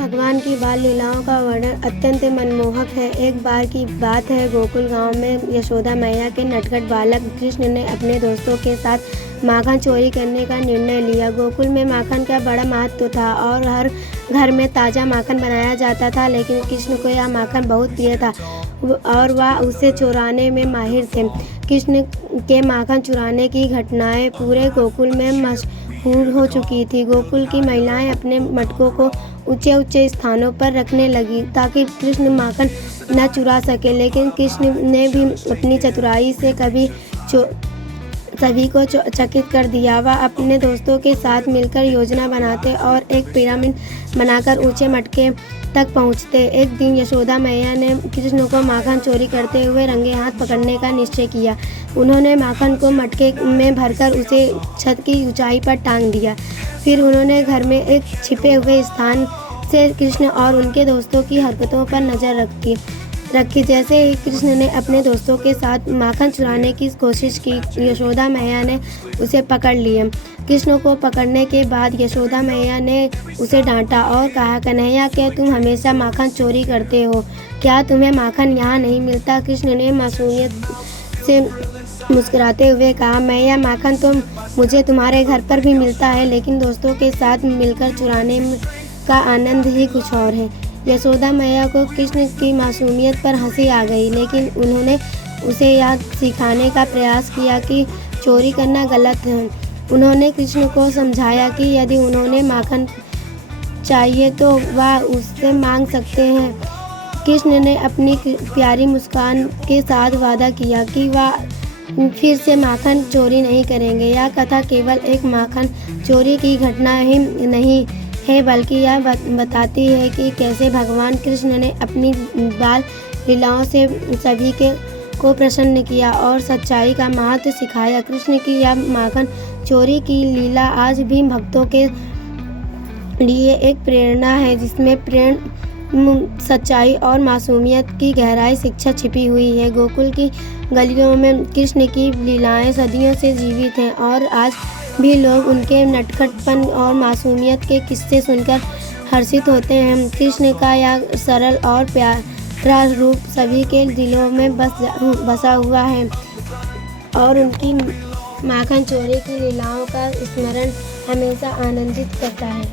भगवान की बाल लीलाओं का वर्णन अत्यंत मनमोहक है। एक बार की बात है, गोकुल गांव में यशोदा मैया के नटखट बालक कृष्ण ने अपने दोस्तों के साथ माखन चोरी करने का निर्णय लिया। गोकुल में माखन का बड़ा महत्व था और हर घर में ताज़ा माखन बनाया जाता था, लेकिन कृष्ण को यह माखन बहुत प्रिय था और वह उसे चुराने में माहिर थे। कृष्ण के माखन चुराने की घटनाएं पूरे गोकुल में मशहूर हो चुकी थी। गोकुल की महिलाएं अपने मटकों को ऊंचे ऊंचे स्थानों पर रखने लगी ताकि कृष्ण माखन न चुरा सके, लेकिन कृष्ण ने भी अपनी चतुराई से सभी को चकित कर दिया। वह अपने दोस्तों के साथ मिलकर योजना बनाते और एक पिरामिड बनाकर ऊंचे मटके तक पहुंचते। एक दिन यशोदा मैया ने कृष्ण को माखन चोरी करते हुए रंगे हाथ पकड़ने का निश्चय किया। उन्होंने माखन को मटके में भरकर उसे छत की ऊंचाई पर टांग दिया। फिर उन्होंने घर में एक छिपे हुए स्थान से कृष्ण और उनके दोस्तों की हरकतों पर नज़र रखी। जैसे ही कृष्ण ने अपने दोस्तों के साथ माखन चुराने की कोशिश की, यशोदा मैया ने उसे पकड़ लिया। कृष्ण को पकड़ने के बाद यशोदा मैया ने उसे डांटा और कहा, कन्हैया, क्या तुम हमेशा माखन चोरी करते हो? क्या तुम्हें माखन यहाँ नहीं मिलता? कृष्ण ने मासूमियत से मुस्कुराते हुए कहा, मैया, माखन तो मुझे तुम्हारे घर पर भी मिलता है, लेकिन दोस्तों के साथ मिलकर चुराने का आनंद ही कुछ और है। यशोदा मैया को कृष्ण की मासूमियत पर हंसी आ गई, लेकिन उन्होंने उसे यह सिखाने का प्रयास किया कि चोरी करना गलत है। उन्होंने कृष्ण को समझाया कि यदि उन्होंने माखन चाहिए तो वह उससे मांग सकते हैं। कृष्ण ने अपनी प्यारी मुस्कान के साथ वादा किया कि वह फिर से माखन चोरी नहीं करेंगे। यह कथा केवल एक माखन चोरी की घटना ही नहीं है, बल्कि यह बताती है कि कैसे भगवान कृष्ण ने अपनी बाल लीलाओं से सभी को प्रसन्न किया और सच्चाई का महत्व सिखाया। कृष्ण की यह माखन चोरी की लीला आज भी भक्तों के लिए एक प्रेरणा है, जिसमें प्रेम, सच्चाई और मासूमियत की गहराई शिक्षा छिपी हुई है। गोकुल की गलियों में कृष्ण की लीलाएं सदियों से जीवित हैं और आज भी लोग उनके नटखटपन और मासूमियत के किस्से सुनकर हर्षित होते हैं। कृष्ण का यह सरल और प्यारा रूप सभी के दिलों में बसा हुआ है और उनकी माखन चोरी की लीलाओं का स्मरण हमेशा आनंदित करता है।